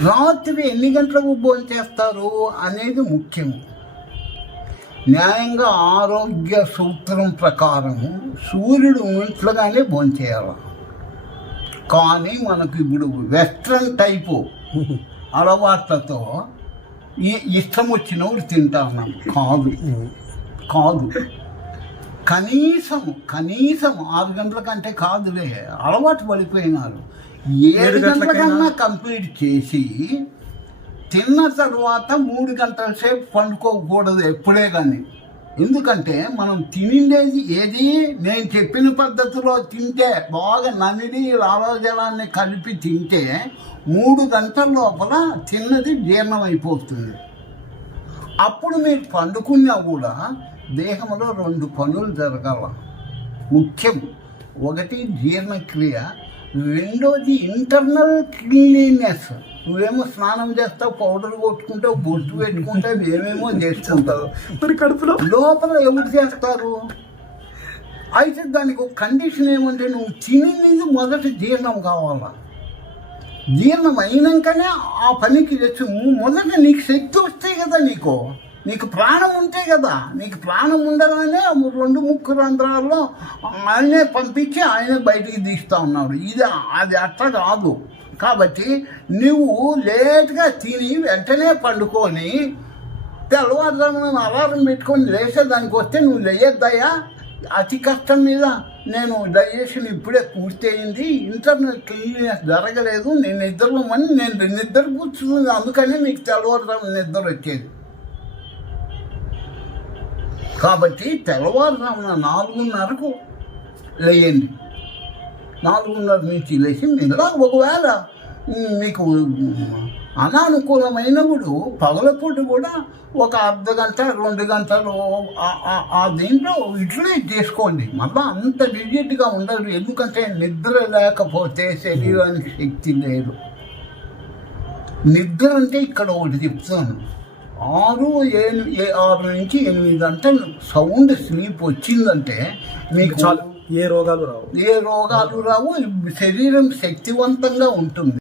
రాత్రి ఎన్ని గంటలకు భోజనం చేస్తారు అనేది ముఖ్యము. న్యాయంగా ఆరోగ్య సూత్రం ప్రకారం సూర్యుడు ఇంట్లోగానే భోంచేయాలి కానీ మనకు ఇప్పుడు వెస్ట్రన్ టైపు అలవాట్లతో ఈ ఇష్టం వచ్చినప్పుడు తింటా కాదు. కాదు. కనీసం కనీసం ఆరు గంటల కంటే కాదులే. అలవాటు పడిపోయినారు. ఏడు గంటల? కన్నా కంప్లీట్ చేసి తిన్న తర్వాత మూడు గంటల సేపు పండుకోకూడదు ఎప్పుడే కానీ. ఎందుకంటే మనం తినిండేది ఏది? నేను చెప్పిన పద్ధతిలో తింటే బాగా నమిడి లాలాజలాన్ని కలిపి తింటే మూడు గంటల లోపల తిన్నది జీర్ణమైపోతుంది. అప్పుడు మీరు పండుకున్నా కూడా దేహంలో రెండు పనులు జరగాల. ముఖ్యం ఒకటి జీర్ణక్రియ రెండోది ఇంటర్నల్ క్లీనినెస్ నువ్వేమో స్నానం చేస్తావు పౌడర్ కొట్టుకుంటావు బొట్టు పెట్టుకుంటావు ఏమేమో చేస్తుంటావు. మరి కడుపులో? లోపల ఎవరు చేస్తారు? అయితే దానికి ఒక కండిషన్ ఏమంటే నువ్వు తినేది మొదట జీర్ణం కావాలా? జీర్ణం అయినాకనే ఆ పనికి తెచ్చు మొదట నీకు శక్తి వస్తే కదా నీకు. నీకు ప్రాణం ఉంటే కదా నీకు ప్రాణం ఉండగానే రెండు ముక్కు రంధ్రాల్లో ఆయనే పంపించి ఆయనే బయటికి తీస్తా ఉన్నాడు. ఇది అది అట్లా కాదు. కాబట్టి నువ్వు లేట్గా తిని వెంటనే పండుకొని తెల్లవారుజామున అలారం పెట్టుకొని లేచేదానికి వస్తే నువ్వు లేయొద్దయ్యా. అతి కష్టం మీద నేను డైజెషన్ ఇప్పుడే పూర్తయింది. ఇంటర్నెట్ క్లీన్నెస్ జరగలేదు. నేను నిద్రలోమని నేను నిద్ర కూర్చుంది అందుకని నీకు తెల్లవారుజామున నిద్ర వచ్చేది. కాబట్టి తెల్లవారుజామున నాలుగున్నరకు లేయండి. నాలుగున్నర నుంచి లేచి నిద్ర ఒకవేళ మీకు అనానుకూలమైనప్పుడు పగలపూట కూడా ఒక అర్ధ గంట రెండు గంటలు ఆ- దీంట్లో ఇట్లే చేసుకోండి మళ్ళీ అంత రిజిడ్గా ఉండదు ఎందుకంటే నిద్ర లేకపోతే శరీరానికి శక్తి లేదు. నిద్ర అంటే ఇక్కడ ఒకటి చెప్తాను ఆరు ఏడు ఏ- ఆరు నుంచి ఎనిమిది గంటలు సౌండ్ స్లీప్ వచ్చిందంటే మీకు చాలు. ఏ రోగాలు రావు. ఏ రోగాలు రావు శరీరం శక్తివంతంగా ఉంటుంది.